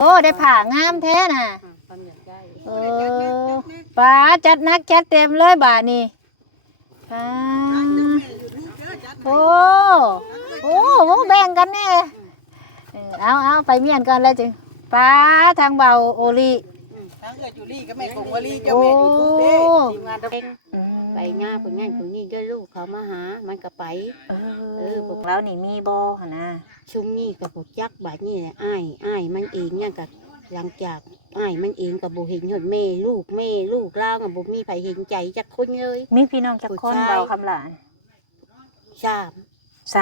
โอ้ได้ผ่างามแท้น่ะเออป้าจัดนักจัดเต็มเลยบ่านี่ป้าโอ้โอ้แบ่งกันแน่เอาไปเมียนกันเลยจึงป้าทางเบาโอลีทางเอื้อจุลีกับแม่กงวลีเจ้าแม่ยูทูบเด้ทีมงานตะเองไปงานผลงานผลนี้ก็ลูกเขามาหามันก็ไปพวกเรานี่มีโบหนะชุ่มนี่กับพวกจักบาดนี่แหละอ้ายมันเองเนี่ยกับหลังจากอ้ายมันเองกับบุเห็นหดแม่ลูกล่างกับบุมีไผเห็นใจจักคนเลยมีพี่น้องจักคนเบาคำหลานส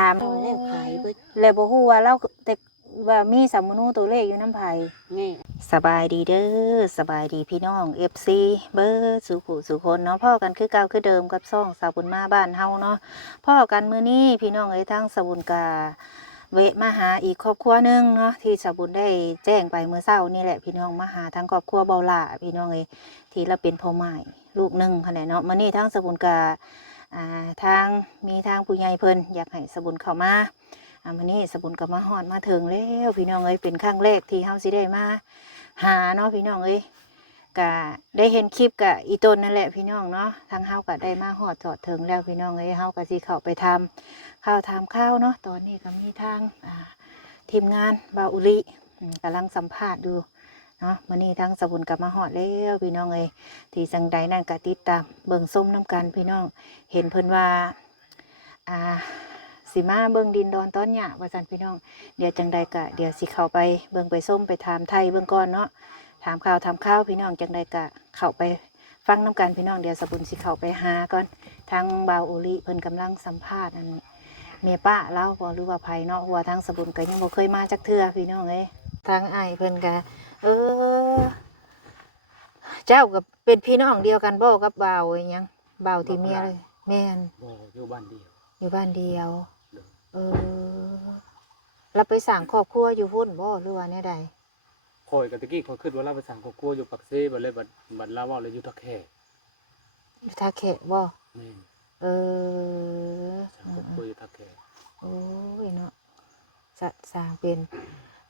ามแล้วขายเบิดเลยบ่ฮู้ว่าเราแต่ว่ามีสัมมนูตัวเลขอยู่น้ำไผ่สบายดีเด้อสบายดีพี่น้อง FC เบอร์สุขุสุคนเนาะพ่อกันคือเก่าคือเดิมกับซ่องสาวบุญมาบ้านเฮาเนาะพ่อกันมื้อนี้พี่น้องเอ้ยทั้งสาวบุญกาเวะมาหาอีกครอบครัวนึงเนาะที่สาวบุญได้แจ้งไปเมื่อเช้านี่แหละพี่น้องมาหาทั้งครอบครัวเบาหล่าพี่น้องเอ้ยที่เราเป็นพ่อใหม่ลูกนึงค่ะเนาะมื้อนี้ทั้งสาวบุญกาทางมีทางผู้ใหญ่เพิ่นอยากให้สาวบุญเข้ามาวันนี้สบุญกับมาฮอดมาถึงแล้วพี่น้องเอ้ยเป็นครั้งแรกที่เฮาสิได้มาหาเนาะพี่น้องเอ้ยกะได้เห็นคลิปกะอีต้นนั่นแหละพี่น้องเนาะทางเฮากะได้มาฮอดจอดถึงแล้วพี่น้องเอ้ยเฮากะสิเข้าไปทำข้าวเนาะตอนนี้ก็มีทางทีมงานบาอุริกำลังสัมภาษณ์ดูเนาะมื้อนี้ทางสบุญกับมาฮอดแล้วพี่น้องเอ้ยที่จังใดนั่นก็ติดตามเบิ่งส้มน้ำกันพี่น้องเห็นเพิ่นว่าสิมาเบิ่งดินดอนต้นหญ้าว่าซั่นพี่น้องเดี๋ยวจังใดกะเดี๋ยวสิเข้าไปเบิ่งไปส้มไปถามไทยเบิ่งก่อนเนาะถามข่าวพี่น้องจังใดกะเข้าไปฟังน้ำกันพี่น้องเดี๋ยวสบุญสิเข้าไปหาก่อนทางบ่าวโอลิเพิ่นกำลังสัมภาษณ์อันเมียป้าเล่าบ่หรือว่าไผเนาะว่าทางสบุญก็ยังบ่เคยมาจักเทื่อพี่น้องเอ้ยทางอ้ายเพิ่นก็เจ้าก็เป็นพี่น้องเดียวกันบ่กับบ่าวอีหยังบ่าวที่เมียเลยแม่นอยู่บ้านเดียวอยู่บ้านเดียวเราไปสั่งครอบครัวอยู่พุ่นบ่หรือว่าแน่ใดคอยกับตะกี้คอยขึ้นว่าเราไปสั่งครอบครัวอยู่ปักเซ่บัดเลยบัดลาว่าเลยอยู่ทักแค่อยู่ทักแค่บ่สั่งครอบครัวอยู่ทักแค่โอ้ยเนาะสร้างเป็น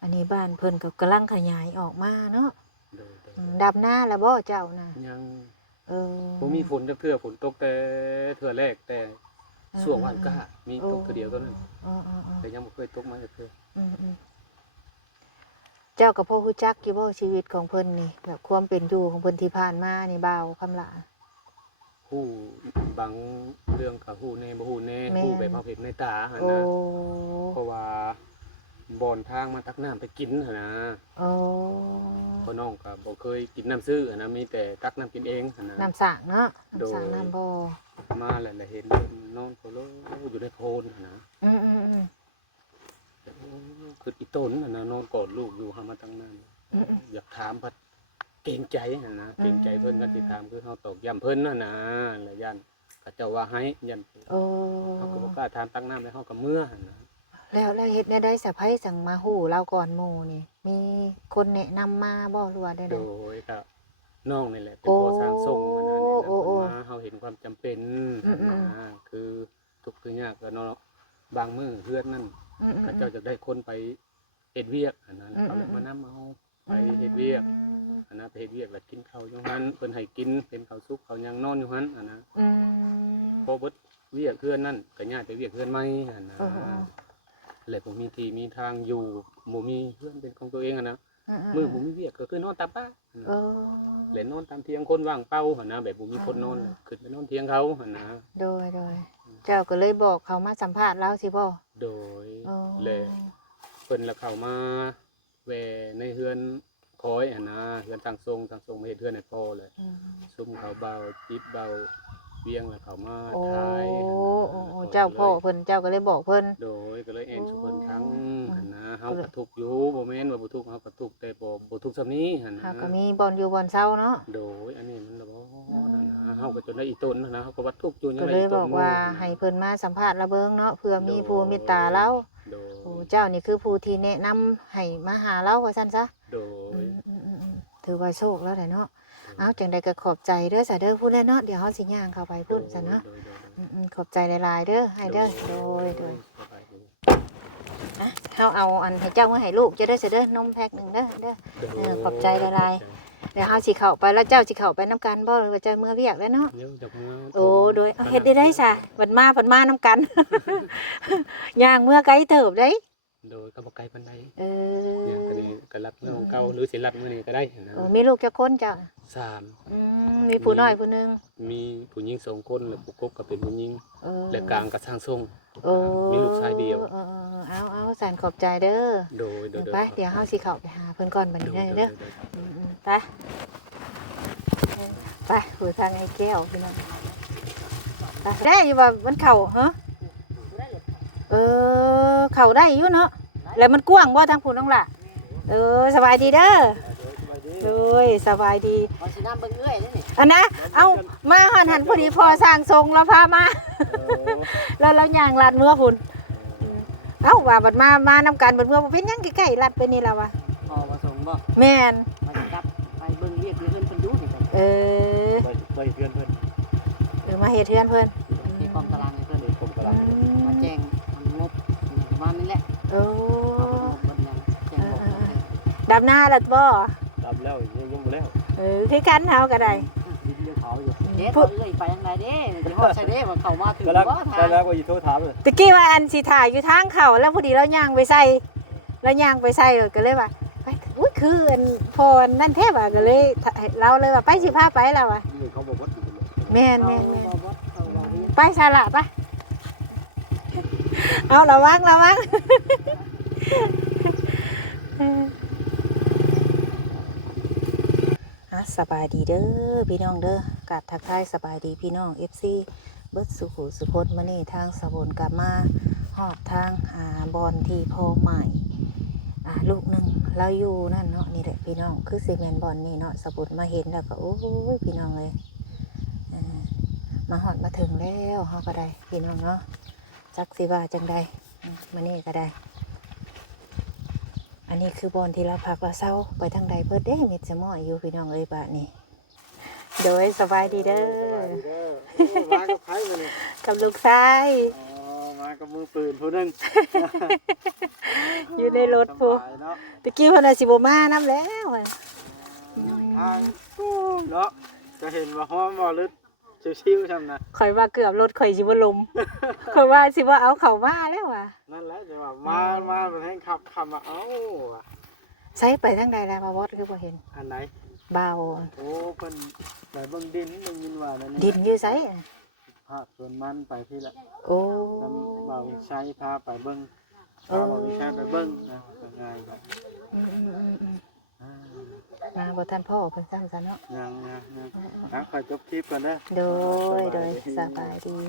อันนี้บ้านเพิ่นก็กำลังขยายออกมาเนาะดับหน้าแล้วบ่เจ้าน่ะยังบ่มีฝนจักเทื่อฝนตกแต่เทื่อแรกแต่ช่วงวันก็มีตกเดียวเท่านั้นแต่ยังไม่เคยตกมาเลยเจ้ากับพ่อฮู้จักอยู่บ่ชีวิตของเพิ่นนี่แบบความเป็นอยู่ของเพิ่นที่ผ่านมานี่บ่าวคำหลาฮู้บางเรื่องกับฮู้แน่บ่ฮู้แน่ฮู้แบบเฮาเห็นในตาหั่นนะเพราะว่าบ่อนทางมาตักน้ำไปกินหั่นนะเพราะน้องก็บ่เคยกินน้ำซื้อหั่นนะมีแต่ตักน้ำกินเองหั่นนะน้ำสางเนาะน้ำสางน้ำบ่มาแล้วเห็นนอนโคโลอยู่ในโพนนะคืออีต้นนะนอนกอดลูกอยู่หามาตั้งนานอยากถามพัดเกรงใจนะเกรงใจเพิ่นกันติดตามคือเขาตอกย้ำเพิ่นนะแล้วยันเขาเจ้าว่าให้ยันเขาก็บอกว่าถามตั้งน้ำแล้วเขากับเมื่อนะแล้วเฮ็ดได้สะพ้ายสั่งมาหูเราก่อนหมู่นี่มีคนแนะนำมาบ่หรือว่าได้โดยครับน้องนี่แหละเป็นผู้สร้างส่งมานะเขาเห็นความจำเป็นคือทุกข์ยากก็เนาะบางมื้อเพื่อนนั่นเขาเจ้าจะได้คนไปเฮ็ดเวียกนะเขาเลยมานำเอาไปเฮ็ดเวียกนะไปเฮ็ดเวียกแล้วกินข้าวอยู่หั่นเพิ่นให้กินเป็นข้าวสุกข้าวยังนอนอยู่หั่นนะพอเบิดเวียกเพื่อนนั่นก็ย้ายไปเวียกเพื่อนใหม่นะแล้วบ่มีที่มีทางอยู่บ่มีเพื่อนเป็นของตัวเองนะมือผมมีเวียกก็คือนอนตามป้าเล่นนอนตามเทียงคนว่างเป้าหันนะแบบผมมีคนนอนขึ้นไปนอนเทียงเขาหันนะโดยเจ้าก็เลยบอกเขามาสัมภาษณ์แล้วสิพ่อโดยเลยเพิ่นละเขามาแวในเฮือนคอยหันนะเฮือนทางทรงมาเฮ็ดเฮือนให้พ่อเลยซุ่มเขาเบาจิบเบาเวียงแล้วเขามาทายเจ้าพ่อเพิ่นเจ้าก็เลยบอกเพิ่นโดยก็เลยเอ็นสุเพิ่นทั้งหันนะเฮากระทุกอยู่บ่แม่นว่าบ่ทุกเฮากระทุกแต่บ่ทุกซำนี้หันนะเฮาก็มีบ่อนอยู่บ่อนเช้าเนาะโดยอันนี้มันละบ่นั่นนะเฮาก็จนได้อีต้นนะเฮาก็ว่าทุกอยู่ยังไงก็เลยบอกว่าให้เพิ่นมาสัมภาษณ์ระเบิงเนาะเพื่อมีผู้เมตตาเราโอ้เจ้านี่คือผู้ที่แนะนำให้มาหาเราว่าซั่นซะโดยถือว่าโชคแล้วแหละเนาะเอาจังใดก็ขอบใจเด้อซะเด้อพูดแล้วเนาะเดี๋ยวเฮาสิย่างเข้าไปพุ่นซะเนาะขอบใจหลายๆเด้อให้เด้อโดย นะเฮาเอาอันให้เจ้ามาให้ลูกจะได้เสด็จนมแพ็คหนึ่งเด้อขอบใจละลายเดี๋ยวเฮาสิเข้าไปแล้วเจ้าสิเข้าไปน้ำกันบ่หรือว่าเจ้าเมื่อเวียกแล้วเนาะโอ้โดยเอาเฮ็ดได้ซะบัดมาน้ำกัน ย่างเมื่อไกลเติบได้โดยก็บ่ไกลปานใดเออเนี่ยก็นี่ก็รับเมื่อของเก่าหรือสิรับมื้อนี้ก็ได้นะ มีลูกจักคนจ้ะ3มีผู้น้อยผู้นึงมีผู้หญิง2คนแล้วผู้กบก็เป็นผู้หญิงและกลางก็สร้างทรงมีลูกชายเดียวเอาสานขอบใจเด้อโดยไปเดี๋ยวเฮาสิเข้าไปหาเพิ่นก่อนบัดนี้เด้อไปผู้ทางไอ้แก้วพี่น้องไปได้อยู่ว่ามันเข้าฮะเข้าได้อยู่เนาะแล้วมันกว้างบ่ทางผู้น้องล่ะสบายดีเด้อเลยสบายดีอันนะเอามาหันพอดีพอสร้างทรงแล้วพามาแล้วย่างลาดเมื่อพุ่นเอาว่าบัดมานำกันบัดเมื่อเป็นยังใกล้ๆลาดไปนี่แล้ววะพอมาส่งบ่แม่นไปเบิ่งเรียกเพิ่นเพิ่นดูนี่ไปเพื่อนเพิ่นมาเฮ็ดเฮือนเพิ่นมีกองตารางให้เพิ่นกองตารางมาแจ้งงบประมาณนี้แหละดำหน้าแล้วบ่ดำแล้วยังบ่แล้วคือกันเฮาก็ได้ดินยังขาวอยู่เด้เอ้ยไปยังไงเด้สิฮอดใช่เด้ว่าเข้ามาถึงบ่ทางแล้วก็สิโทรถามเลยตะกี้ว่าอันสิถ่ายอยู่ทางเข้าแล้วพอดีเราย่างไปใส่แล้วย่างไปใส่ก็เลยว่าไปอุ้ยคืออันพอนั่นแท้ว่าก็เลยเราเลยว่าไปสิพาไปแล้วว่ะเขาบอกว่าแม่นไปซะละไปเอาระวังสบายดีเด้อพี่น้องเด้อกราบทักทายสบายดีพี่น้อง FC เบิดสุขุสุคนมื้อนี้ทางสะบนกลับมาฮอดทางบอนที่พ่อใหม่ลูกนึงเราอยู่นั่นเนาะนี่แหละพี่น้องคือซีเมนต์บอนนี่เนาะสะบนมาเห็นแล้วก็โอ้ยพี่น้องเลยมาฮอดมาถึงแล้วเฮาก็ได้พี่น้องเนาะจักสิว่าจังใดมื้อนี้ก็ได้อันนี้คือบอนที่เราพักเราเศร้าไปทางใดเพิ่นเด้เม็ดสมอยอยู่พี่น้องเอ้ยบาดนี้โดยสบายดีเด้อมากับใครมาเนี่ยกับลูกชายมากับมือปืนผู้นึงอยู่ในรถผู้ตะกี้เพิ่นน่ะสิบ่มานำแล้วทางเนาะจะเห็นว่าฮ้อมบ่ลึกชิวๆซั่นน่ะข่อยว่าเกือบรถข่อยสิบ่ลมข่อยว่าสิบ่เอาเข้ามาแล้วว่ะนั่นแหละจะว่ามาเป็นให้ขับมาเอาใช้ไปทางใดแล้วบ่วอดคือบ่เห็นอันไหนเบาโอ้เพิ่นไปเบิ่งดินได้ยินว่านั่นดินอยู่ไสภาคส่วนมันไปพี่ละโอ้นำบ่าวใช้พาไปเบิ่งบ่าวใช้ไปเบิ่งนะง่ายครับมาบ่ทันพ่อเพิ่นซ้ำซะเนาะยังขอจบคลิปก่อนเด้อโดยสบายดี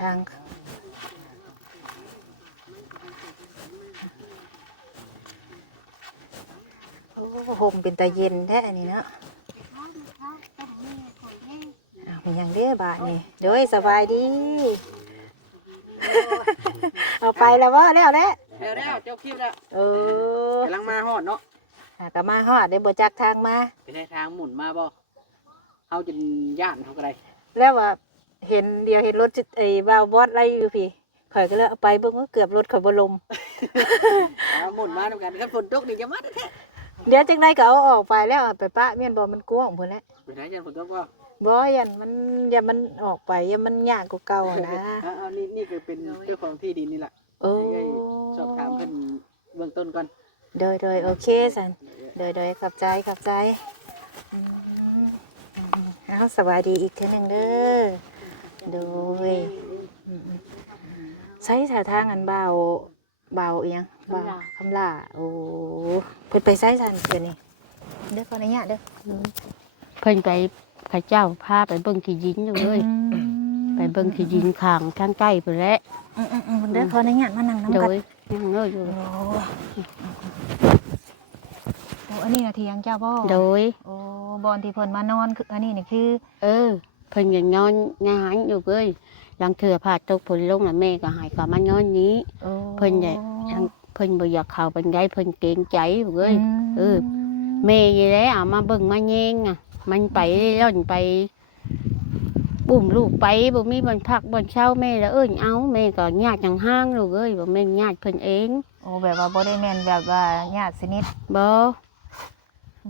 ทางโอ้โหเป็นตาเย็นแท้อันนี้เนาะมีอย่างเด้อบาทนี่โดยสบายดีเอาไปแล้วว่าแล้วเจ้าคลิปแล้วกำลังมาฮอดเนาะก็มาฮอดได้บ่จักทางมาไปได้ทางหมุนมาบ่เฮาจนย่านเฮาก็ได้แล้วว่าเห็นเดียวเห็นรถไอ้บ่าวบอสไล่อยู่พี่ข่อยก็เลยเอาไปเบิ่งว่าเกือบรถข่อยบ่ลมหมุนมานํกันคันฝนตกนี่จะมาแท้เดี๋ยวจังได๋ก็เอาออกไปแล้วไปปะเมียนบ่มันกว้างพุ่นแหละไปไหนจังฝนตกบ่ยันมันออกไปยันมันยากกว่าเก่านะนี่คือเป็นเจ้าของที่ดินนี่แหละสอบถามเพิ่นเบื้องต้นก่อนโดยโอเคสันโดยขับใจเอาสบายดีอีกเท่านึงเด้อโดยใช้ท่าทางอันเบาอีหยังเบาคำล่าโอ้เพิ่นไปใช้สันเดี๋ยวนี้เด้อขออนุญาตเด้อเพิ่นไปข้าเจ้าพาไปเบิ่งที่ดินอยู่เลยไปเบิ่งที่ดินข้างทางใกล้พุ่นแหละเด้อขออนุญาตมานั่งนำกันนั่งอยู่โอ้อันนี้น่ะที่ยังเจ้าบ่โดยโอ้บอนที่เพิ่นมานอนคืออันนี้นี่คือเพิ่นยังนอนงานอยู่เลยหลังเถื่อพาตกผลลงน่ะแม่ก็หายกับมานอนนี้เพิ่นได้เพิ่นบ่อยากเข้าเป็นไดเพิ่นเกรงใจเว้ยแม่อยู่แล้วเอามาเบิ่งมาแยงอ่ะมันไปร่อนไป บุ่มลูกไปบ่มีบ่อนพักบ่อนเช้าแม่แล้วเอาแม่ก็ญาติจังห้างลูกเอ้ยบ่แม่นญาติเพิ่นเอง โอ้แบบว่าบ่ได้แม่นแบบว่าญาติสนิท บ่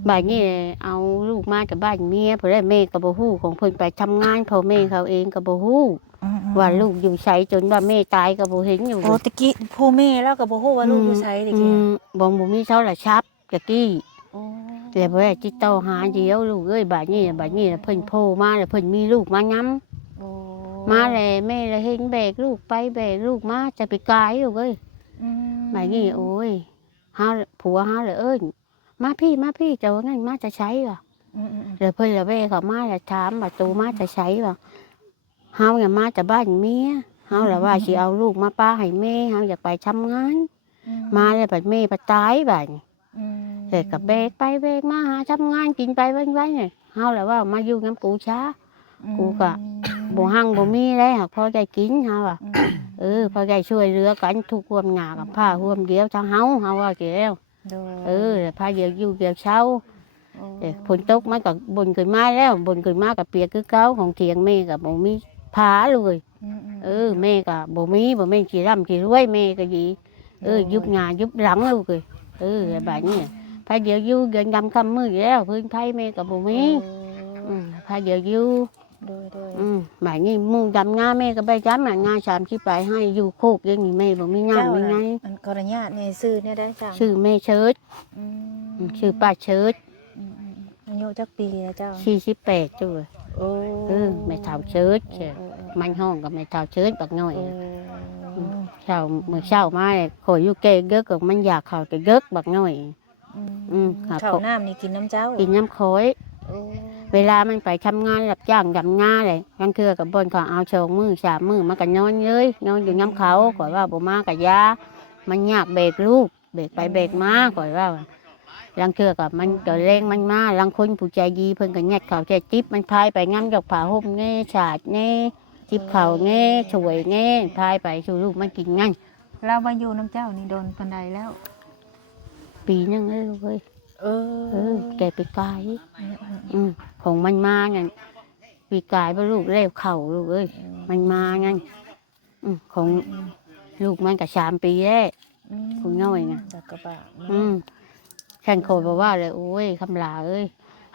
บ้านนี้เอาลูกมาจากบ้านเมียเพิ่นได้แม่ก็บ่ฮู้ของเพิ่นไปทำงานพ่อแม่เขาเองก็บ่ฮู้ว่าลูกอยู่ไสจนว่าแม่ตายก็บ่เห็นอยู่ โอ้ตะกี้พ่อแม่แล้วก็บ่ฮู้ว่าลูกอยู่ไสตะกี้ บ่มีโทรศัพท์ตะกี้ โอ้ แต่บ่ได้ติดต่อหาเดียวลูกเอ้ยบ้านนี้เพิ่นโผล่มาแล้วเพิ่นมีลูกมานำ โอ้ มาแล้วแม่เลยเห็นแบกลูกไปแบกลูกมาจะไปกายลูกเอ้ย บ้านนี้โอ้ยเฮาผัวเฮาเลยมาพี่เจ้านั่นมาจะใช้ว่ะแล้วเพิ่นละแว่เขามาละถามว่าตูมาจะใช้ว่ะเฮาเนี่ยมาจากบ้านเมียเฮาละว่าสิเอาลูกมาป้าให้แม่เฮาอยากไปทำงานมาแล้วบัดแม่บัดตายบัดแต่ก็แบกไปแบกมาหาทำงานกินไปวันๆเนี่ยเฮาละว่ามาอยู่น้ำกูช้ากูก็บ่หั่งบ่มีแล้วหากพอได้กินเฮาอ่ะพอได้ช่วยเหลือกันทุกความหน้ากับผ้าร่วมเดียวทั้งเฮาว่าแก้วพาเดียวอยู่เดียวเช้าฝนตกมันก็บนขึ้นมาแล้วบนขึ้นมากับเปียกคือเก่าของเถียงแม่ก็บ่มีผาเลยแม่ก็บ่มีบ่แม่นสิร่ำสิรวยแม่ก็ดียุบหน้ายุบหลังลูกเลยแบบนี้พาเดียวอยู่เดือนดำค่ำมืดแล้วพื้นไผแม่ก็บ่มีพาเดียวอยู่แบบนี้มุ่งดำงาแม่ก็ไปจำงา30 ไปให้อยู่โคกอย่างนี้แม่บ่มีงานมีไง อันขออนุญาตในชื่อเนี่ยได้จ้ะ ชื่อแม่เชิดชื่อป้าเชิด อายุจักปีแล้วเจ้า 48จ้ะ โอ้ แม่เฒ่าเชิดมันห้องกับแม่เฒ่าเชิดบักน้อยเช้ามื้อเช้ามาขอยอยู่แก่เด้อก็มันอยากเข้าแต่เด้อบักน้อยข้าวน้ำนี่กินน้ำเจ้า กินน้ำข้อยเวลามันไปทำงานรับจ้างดำนาเลยกลางคืนกับบนเขาเอาโชว์มือ3 มื้อมันก็นอนเลยนอนอยู่น้ำเขาข่อยว่าบ่มากับยามันยากเบรกลูกเบรกไปเบรกมาข่อยว่าลังเทือกับมันก็แรงมันมาลังคนผู้ใจดีเพิ่นก็ยัดเขาใจจิ๊บมันพายไปงั้นดอกผ้าห่มแง่ฉาดแง่จิ๊บเข่าแง่ช่วยแง่พายไปสู่ลูกมันกินงั้น เรามาอยู่น้ำเจ้านี่โดนปานใดแล้ว ปีนึงเลยลูกเอ้ยแกไปกายของมันมางั้นปีกายบ่ลูกเลี้ยวเข่าลูกเอ้ยมันมางั้นของลูกมันก็3 ปีแล้วคุณน้อยไง จักกระบะ ฉันโคยบอกว่าเลยโอ้ยคำลาเอ้ย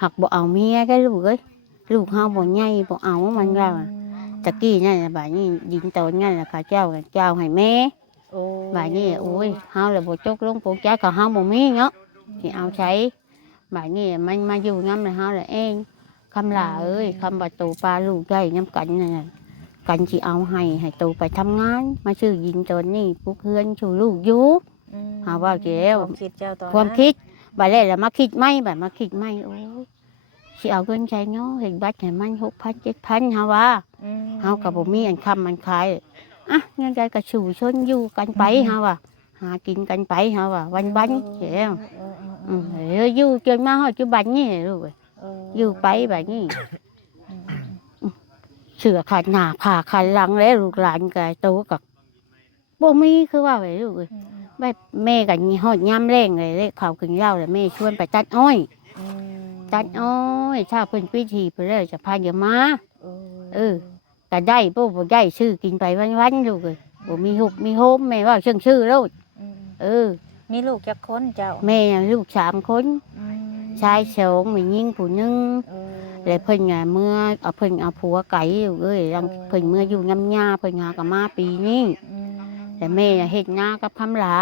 หักบ่เอาเมียได้ลูกเอ้ยลูกเฮาบ่ใหญ่บ่เอามันแล้วตะกี้นั่นน่ะบัดนี้ดินโตนนั่นล่ะค่ะเจ้าให้แม่บัดนี้โอ้ยเฮาเลยบ่จกลงโปกใจก็เฮาบ่มีเนาะสิเอาใช้บัดนี้มันมาอยู่นำเฮาเลยเองคำลาเอ้ยคำว่าโตปลาลูกได้นํกันนั่นน่ะกันสิเอาให้โตไปทำงานมาซื้อดินโตนนี่ปลูกเฮือนชูลูกอยู่หาว่าแก้ว ความคิดเจ้าตอน ความคิดบัดแรกแล้วมาคิดไม่โอ้สิเอาเงินใช้เนาะเห็นบัตรให้มัน6,000 7,000เฮาว่าเฮาก็บ่มีอันคำมันขายเงินได้ก็สู่ชนอยู่กันไปเฮาว่าหากินกันไปเฮาว่าวันแก้วอยู่จนมาฮอดปัจจุบันนี่ลูกอยู่ไปแบบนี้เสือขาดหน้าผ่าขาดหลังแล้วลูกหลานก็โตก็บ่มีคือว่าไว้ลูกแบบแม่กับฮอดย่ำแรงเลยเขาขึ้นเล่าเลยแม่ชวนไปตัดอ้อยถ้าเพิ่นพิธีเพิ่นเลยจะพาเดี๋ยวมาก็ได้บ่ได้ซื้อกินไปวันๆลูกบ่มีหุบมีโฮมแม่ว่าชื่อแล้วมีลูกจักคนเจ้า แม่ลูก3 คนชาย2มีหญิงผู้นึงแล้วเพิ่นเมื่อเพิ่นเอาผัวไก่อยู่เพิ่นเมื่ออยู่น้ำยาเพิ่นหาก็มาปีนี้แต่แม่เฮ็ดนากับคำหลา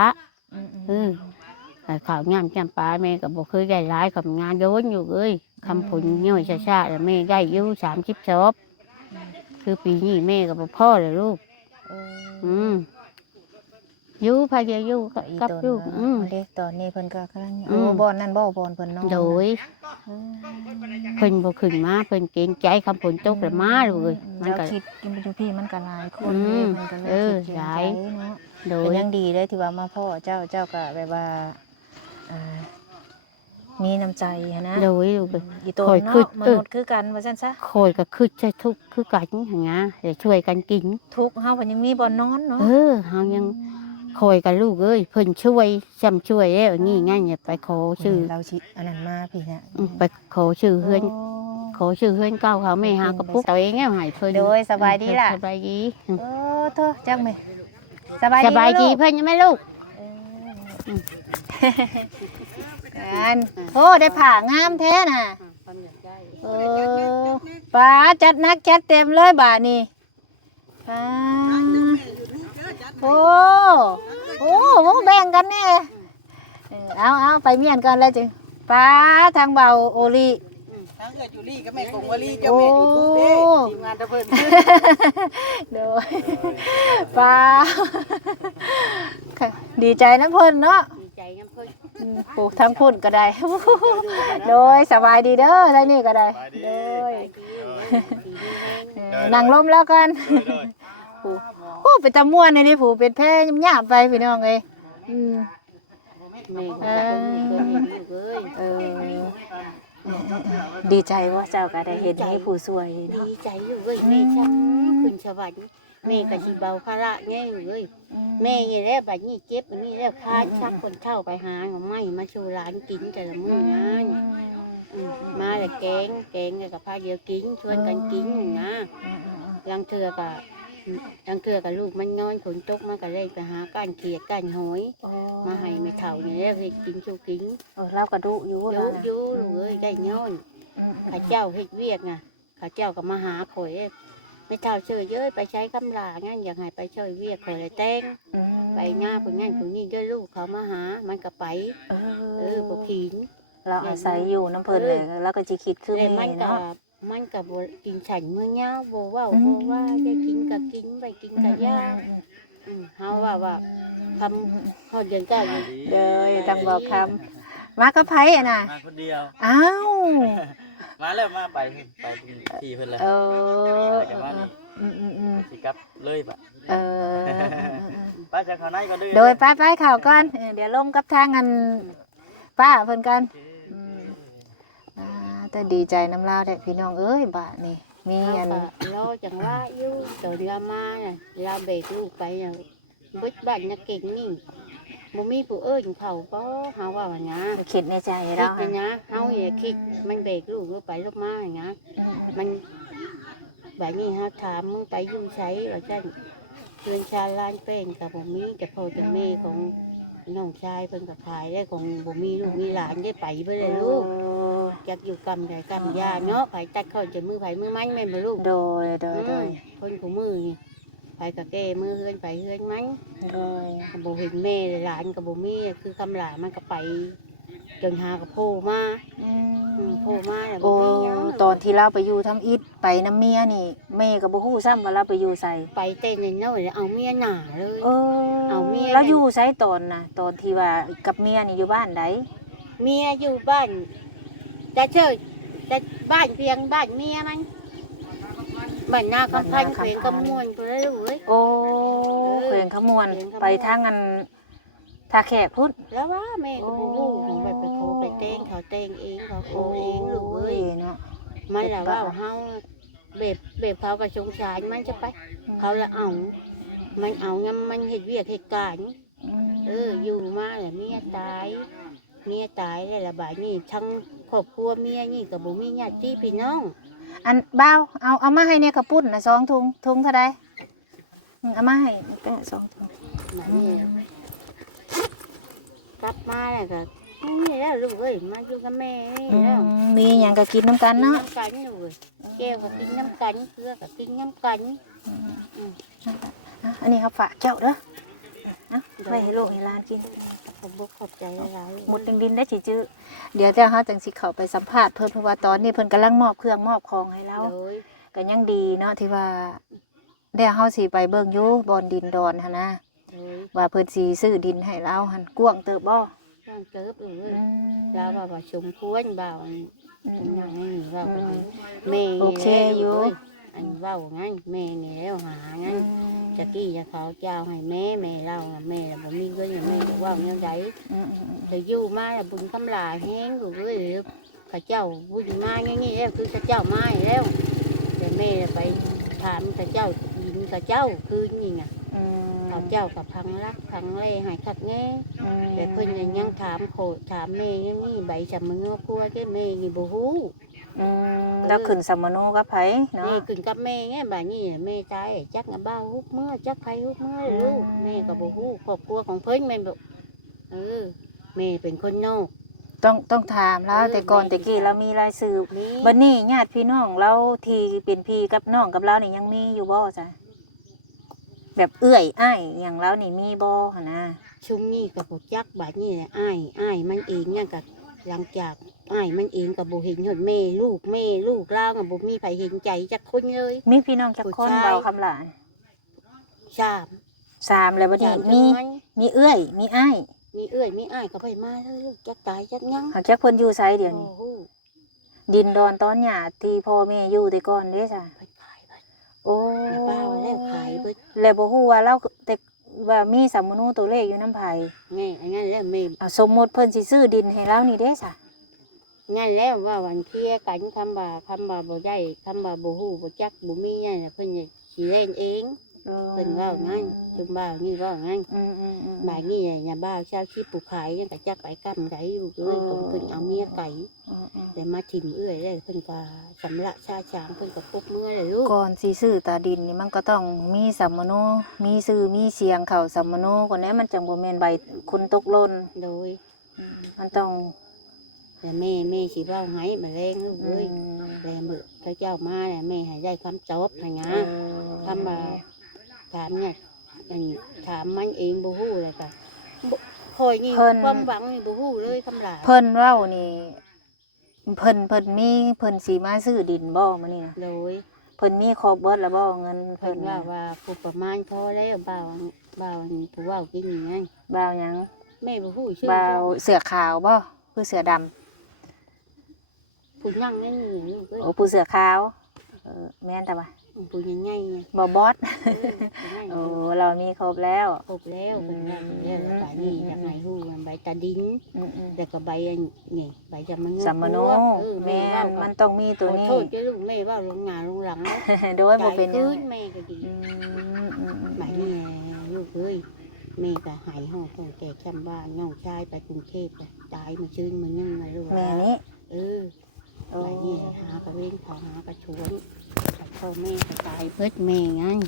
ข่าวงามจำปาแม่ก็บ่เคยได้หลายกับงานโดนอยู่คำผลย่อยช้าๆแล้วแม่ได้อยู่30 ศพคือปีนี้แม่ก็บ่พอเลยลูกอยู่พาอยู่กับลูกเด็กตอนนี้เพิ่นก็กำลังบ่อนนั่นบ่บ่อนเพิ่นนอนโดยเพิ่นบ่ขึ้นมาเพิ่นเกรงใจคำผลตกแล้วมาเลยมันก็คิดกินอยู่พี่มันก็หลายคนมันก็หลายเนาะโดยยังดีเลยที่ว่ามาพ่อเจ้าก็แบบว่ามีน้ำใจนะโดยอีตัวเนาะมนุษย์คือกันว่าซั่นซะคอยก็คือใจทุกข์คือกันหั่นนะจะช่วยกันกินทุกเฮาเพิ่นยังมีบ่อนนอนเนาะเฮายังคอยกันลูกเพิ่นช่วยช่วยแล้วนี่งั้นอย่าไปขอชื่อเราสิอันนั้นมาพี่เนี่ยไปขอชื่อเฮือนข ขอชื่อเฮือนเก่าเขาแม่หากระปุกตัวเองแง่หายเพิ่น โดยสบายดีล่ะ สบายดี โอ้โทษจังไหมสบาย ส ดี บายดี ลูก เพิ่นยังไหม่ลูก กันโอ้ได้ผ่างามแท้น่ะ ความอยากได้ เออป้าจัดนักจัดเต็มเลยบาทนี่ป้าโอ้โอ้โหแบ่งกันแน่เอาไปเมียนกันแล้วจึงป้าทางเบาโอลี ทั้งเอื้อจุลี่กับแม่กงวลีเจ้าแม่ยูทูบเด้ทีมงานตะเพิ่น โดยป้าดีใจนะเพิ่นเนาะ ดีใจน้ำเพิ่น ปลูกทั้งพุ่นก็ได้ โดยสบายดีเด้อทั้งนี้ก็ได้โดย ดีดีแห้ง นั่งลมแล้วกันผู้โอ้เป็นตะม่วนนี่ผู้เป็นแพ้ยำๆไปพี่น้องเอ้ยอืม แม่ก็จะเพิ่นเห็นลูกเอ้ย เออดีใจว่าเจ้าก็ได้เห็นให้ผู้สวยเนาะ ดีใจลูกเอ้ยแม่ช้ำขึ้นสวรรค์แม่ก็สิเบาภาระแง่ลูกเอ้ยแม่นี่แหละบัดนี้เจ็บอันนี้แล้วพาชักคนเฒ่าไปหาหน่อไม้มาชูร้านกินแต่ละมื้องานมาแต่แกงแล้วก็พาเดียวกินชวนกันกินนะลังเทื่อก็ลูกมันนอนฝนตกมาก็เลยไปหาก้านเขียดก้านหอยมาให้แม่เฒ่านี่แล้วเฮ็ดกินชูกิน เราก็ดุอยู่ อยู่อยู่ลูกเอ้ยได้ย้อนข้าเจ้าเฮ็ดเวียกน่ะข้าเจ้าก็มาหาข่อยไม่เท่าเชื่อเยอะไปใช้คำลางั้นอยากให้ไปช่วยเวียกข่อยเลยแต่งไปหน้าคนงั้นคนนี้ด้วยลูกเขามาหามันก็ไปบ่ขิน เราอาศัยอยู่น้ำเพลินเลยแล้วก็จะคิดขึ้น เลยมันก็ เนาะ มันก็บ่กินฉันมื้อเช้าบ่เว้าบ่ว่าจะกินก็กินไปกินก็ย่าเฮาว่าทำเฮาเดือนเก้าอยู่ เลยตังบอกคำมากับไผอ่ะน่ะ มาคนเดียว อ้าว มาแล้วมาไปที่เพิ่นเลย เออ แต่ว่านี่ สิกลับเลยปะ เออ ป้าจะเข้าในก็ดื้อ โดยไปข่าวก่อนเดี๋ยวลงกับทางกันป้าเพิ่นกันแต่ดีใจน้ำลาวแท้พี่น้องเอ้ยบาทนี่มี เฮา อัน ก็รอจังว่าอยู่ตัวเรือมาน่ะลาเบรกลูกไปน่ะเบิดบ้านน่ะเก่งนี่บ่มีผู้เอิ้นเขาบ่เฮาว่าว่านะ คิดในใจ คิ เรา ดนะเฮาอย่าคิดมันเบรกลูกไปลูกมาอย่างนะมันแบบนี้ฮะถามมึงไปอยู่ใช้ว่าจันเพื่อนชาลานเป็นกับบ่มีแต่พ่อแต่แม่ของน้องชายเพิ่นก็ขายได้ของบ่มีลูกมีหลานได้ไปเบ่ได้ลูกอยากอยู่กำใดกำยาเนาะไผตัดเข้าจะมือไผมือมันแม่นบ่ลูก โดย คนกูมือนี่ไผก็แก้มือเฮือนไปเฮือนมัน โดย ก็บ่เห็นแม่หลานก็บ่มีคือคำหลานมันก็ไปจนหากับโผล่มาโผล่มาแล้ว โอ้ บ่มีหยัง ตอนที่เราไปอยู่ทำอิฐไปน้ำเมียนี่แม่ก็บ่ฮู้ซ้ำว่าเราไปอยู่ไส ไปเต้นน้อยๆแล้วเอาเมียหน้าเลย เอาเมีย เราอยู่ไสตอนน่ะตอนที่ว่ากับเมียนี่อยู่บ้านใด เมียอยู่บ้านแต่เชิดแต่บ้านเพียงบ้านเมียมันบ้านนาคำพันธ์เขวงกำมวนตัวแล้วเว้ย โอ้แขวงขมวนไปทางอันท่าแขกพุ่น แล้วว่าแม่ก็บ่ฮู้ของแบบไปโคไปเต้งเขาเต้งเองเขาโคเองลูกเอ้ย เนาะ มันแหละว่าเฮาแบบเขาก็สงสารมันจะไป เขาละเอา มันเอางั้นมันเฮ็ดเวียกเหตุการณ์อยู่มาแหละเมียตายแล้วละบาดนี้ทั้งครอบครัวเมียนี่ก็บ่มีญาติพี่น้อง อันบ่าวเอามาให้เนี่ยกระปุ้นนะ2 ถุงเท่าใดเอามาให้แปะ2 ถุง บาดนี้กลับมาแล้วก็นี่แล้วลูกเอ้ยมาอยู่กับแม่นี่แล้ว มีหยังก็กินน้ำกันเนาะ น้ำกันลูกเอ้ยแก้วก็กินน้ำกันเกลือก็กินน้ำกัน อันนี้เขาฝากเจ้าเด้อไว้ให้ลูกให้หลานกิน ขอบขอบใจหลายๆ หมดดินได้สิจื้อเดี๋ยวเจ้าเฮาจังสิเข้าไปสัมภาษณ์เพิ่นเพราะว่าตอนนี้เพิ่นกำลังมอบเครื่องมอบของให้เรา โดย ก็ยังดีเนาะที่ว่าเดี๋ยวเฮาสิไปเบิ่งอยู่บอนดินดอนหั่นนะ โดย ว่าเพิ่นสิซื้อดินให้เราหั่นกว้างเติบบ่ ร่างเกิบเลยลาวว่าสมควรบ่าวอันนั้นนี่ว่าไปแม่ โอเคอยู่ อันเว้างั้นแม่นี่แล้วหางั้นจะกี้จะเขาเจ้าให้แม่เราแม่บ่มีเงินแม่ก็ว่าแนวใดแต่อยู่มาบุญกำลาแห้งอยู่เลยข้าเจ้าบุญมาอย่างนี้แล้วคือข้าเจ้ามาแล้วแต่แม่ไปถามข้าเจ้ายินข้าเจ้าคือนี่ไงข้าเจ้ากับพังรักพังเล่หายคักแง่แต่เพิ่นยังถามโคถามแม่อย่างนี้ใบจำมือพัวแค่แม่นี่บ่ฮู้ แล้วขึ้นสมโนกับไผเนาะ นี่ขึ้นกับแม่ไงบ่านี่แม่ตายจักงะบ้าฮุบเมื่อจักไผฮุบเมื่อลูกแม่ก็บ่ฮู้ครอบครัวของเพิ่นแม่นบ่แม่เป็นคนนอก ต้องถามแล้วแต่ก่อนแต่กี้เรามีรายชื่อ นี่ บัดนี้ญาติพี่น้องเราที่เป็นพี่กับน้องกับเรานี่ยังมีอยู่บ่จ้ะแบบเอื้อยอ้ายอย่างเรานี่มีบ่หั่นนะ ชุมนี่ก็บ่จักบาดนี่แหละอ้ายมันเองเนี่ยก็หลังจากอ้ายมันเองก็บ่เห็นฮอดแม่ลูกลาวก็บ่มีไผเห็นใจจักคนเลย มีพี่น้องจักคนเบาคำหลาน สาม 3แล้วบัดนี้ สาม มี ทั้งนั้น มีเอื้อยมีอ้าย มีเอื้อยมีอ้ายก็ไปมาเลยลูกจักตายจักยัง หากจักเพิ่นอยู่ไสเดี๋ยวนี้ โอ้โห ดินดอนตอนหญ้าที่พ่อแม่อยู่แต่ก่อนเด้จ้ะ ไปขายไป โอ้ แม่ป้าว่าแล้วขายเบิด แล้วบ่ฮู้ว่าเราแต่ว่ามีสมโนตัวเลขอยู่นำไผ แม่อันนั้นแล้วแม่ สมมุติเพิ่นสิซื้อดินให้เรานี่เด้จ้ะ งั้นแล้วว่าวันเคลียร์กันคำว่าบ่ได้คำว่าบ่ฮู้บ่จักบ่มีนั่นน่ะเพิ่นจะสิเล่นเองเพิ่นว่างั้นจุมบ่าวนี่ว่างั้นบ่ายนี่อย่าบ่าวชาวชีปลูกขายยังก็จักไปกำไก่อยู่เลยเพิ่นเอาเมียไก่แต่มาถิ่มเอื้อยแล้วเพิ่นก็สำละชาช้างเพิ่นก็ปุ๊บเมื่อเลยลูก ก่อนสิซื้อตาดินนี่มันก็ต้องมีสมโนมีชื่อมีเสียงเข้าสมโนก่อนแหล้วมันจังบ่แม่นใบคุณตกหล่น โดย มันต้อง แต่แม่สิเว้าให้มาแรงลูกเอ้ยแต่มื้อเขาเจ้ามาแล้วแม่ให้ได้คำตอบให้นะคำว่าถามเนี่ยอันถามมันเองบ่ฮู้เลยก็บ่คอยนี่ความหวังนี่บ่ฮู้เลยคำหลา เพิ่นเว้านี่เพิ่นมีเพิ่นสิมาซื้อดินบ่มื้อนี้นะ โดย เพิ่นมีครบเบิดแล้วบ่เงิน เพิ่ เพิ่ น น ว่าว่าผู้ประมาณพอแล้วบ่าวนี่ผู้เว้ากินอย่างนั้น บ่าวหยัง แม่บ่ฮู้ชื่อ บ่าวเสือขาวบ่คือเสือดำ ผู้นั่งนั่นนี่ลูกเอ้ย โอ้ผู้เสือขาวแม่นแต่ว่า ผู้ใหญ่ๆไง บ่บอส ผู้ใหญ่ โอ้เรามีครบแล้ว ครบแล้วเพิ่นว่าแล้วใบนี้อยากให้ฮู้มันใบตาดิน อืม แล้วก็ใบอันนี่ใบจำมัน ๆสัมมโน แม่ แม่น ว่า มันต้องมี ข ตัว อ นี้ โทษเจ้าลูกแม่ว่าลงหน้าลงหลังแล้ว โดยบ่เป็นหยั คื ง นแม่ก็ดี อืม ใบนี้ลูกเอ้ยแม่ก็หายห้องตั้งแต่จำบ้านน้องชายไปกรุงเทพตายมาชื่นมานึ่งมาลูก แม่นี้ ใบนี้หากระเว้นเขาหากระชวนพ่อแม่ก็ตายเพิดแม่งั้น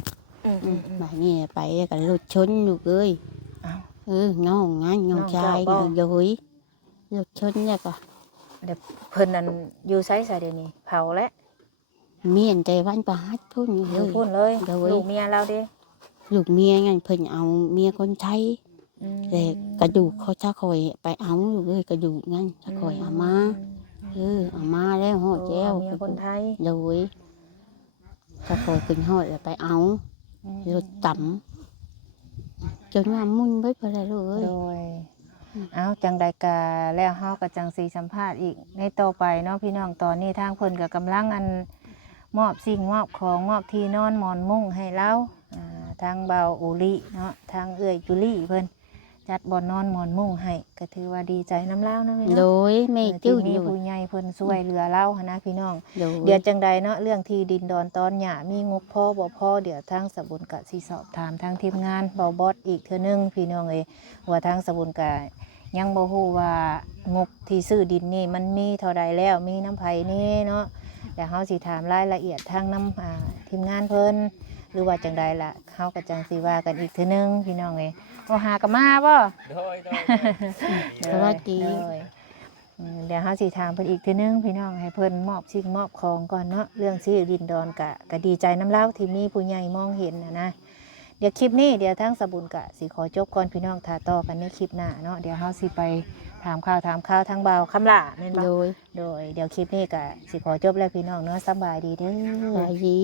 ใบนี้ไปก็รถชนลูกเอ้ย เอ้า น้องงั้นน้องชาย น้องเจ้าบ่ โดยรถชนเนี่ยก็ เดี๋ยวเพิ่นนั่นอยู่ไสซะเดี๋ยวนี้เผาแล้ว เมียนใจวันประหัดพุ่นอยู่ อ เล ยู่ ย พุ่นเลย โดย ลูกเมียเราเด้ ลูกเมียงั้นเพิ่นเอาเมียคนไทยแต่กระดูกเขาจะคอยไปเอาลูกเอ้ยกระดูกงั้นจะคอยเอามาเอามาแล้วห่อแจ้ว เมียคนไทย โดยจะคอยขึ้นห่อแล้วไปเอารถต่ำจนว่ามุ่นเบิดไปเลยลูกเอ้ย โดยเอาจังใดกะแล้วเฮาก็จังสีสัมภาษณ์อีกในต่อไปเนาะพี่น้องตอนนี้ทางเพิ่นก็กำลังอันมอบสิ่งมอบของมอบที่นอนหมอนมุ้งให้เราทางเบาอุลิเนาะทางเอื้อยจุลี่เพิ่นจัดบ่อนนอนหมอนมุ้งให้ก็ถือว่าดีใจน้ำเล่านะพี่ โด เนาะ ยแม่ ที่ จื้อ มี อยู่ ผู้ใหญ่เพิ่นช่วยเหลือเราหั้นนะพี่น้อง โดย เดี๋ยวจังใดเนาะเรื่องที่ดินดอนตอนหญ้ามีงบพอบ่พอเดี๋ยวทางสบุญกะสิสอบถามทางทีมงานเบาบอสอีกเทื่อนึงพี่น้องเอ้ยว่าทางสบุญกะยังบ่ฮู้ว่างบที่ซื้อดินนี่มันมีเท่าใดแล้วมีน้ำไผนี่เนาะแต่เฮาสิถามรายละเอียดทางน้ำทีมงานเพิ่นหรือว่าจังใดล่ะเฮาก็จังสิว่ากันอีกเทื่อนึงพี่น้องเอ้ยบ่หากะมาบ่ โดย สวัสดี เดี๋ยวเฮาสิถามเพิ่นอีกทีนึงพี่น้องให้เพิ่นมอบสิ่งมอบของก่อนเนาะเรื่องซื้อดินดอนกะดีใจน้ำเล่าที่มีผู้ใหญ่มองเห็นนะเดี๋ยวคลิปนี้เดี๋ยวทั้งสบุญกะสิขอจบก่อนพี่น้องถ่าต่อกันในคลิปหน้าเนาะเดี๋ยวเฮาสิไปถามข่าวทางเบาคำล่าแม่นบ่ โดย โดยเดี๋ยวคลิปนี้กะสิขอจบแล้วพี่น้องเนาะสบายดีเด้อ สบายดี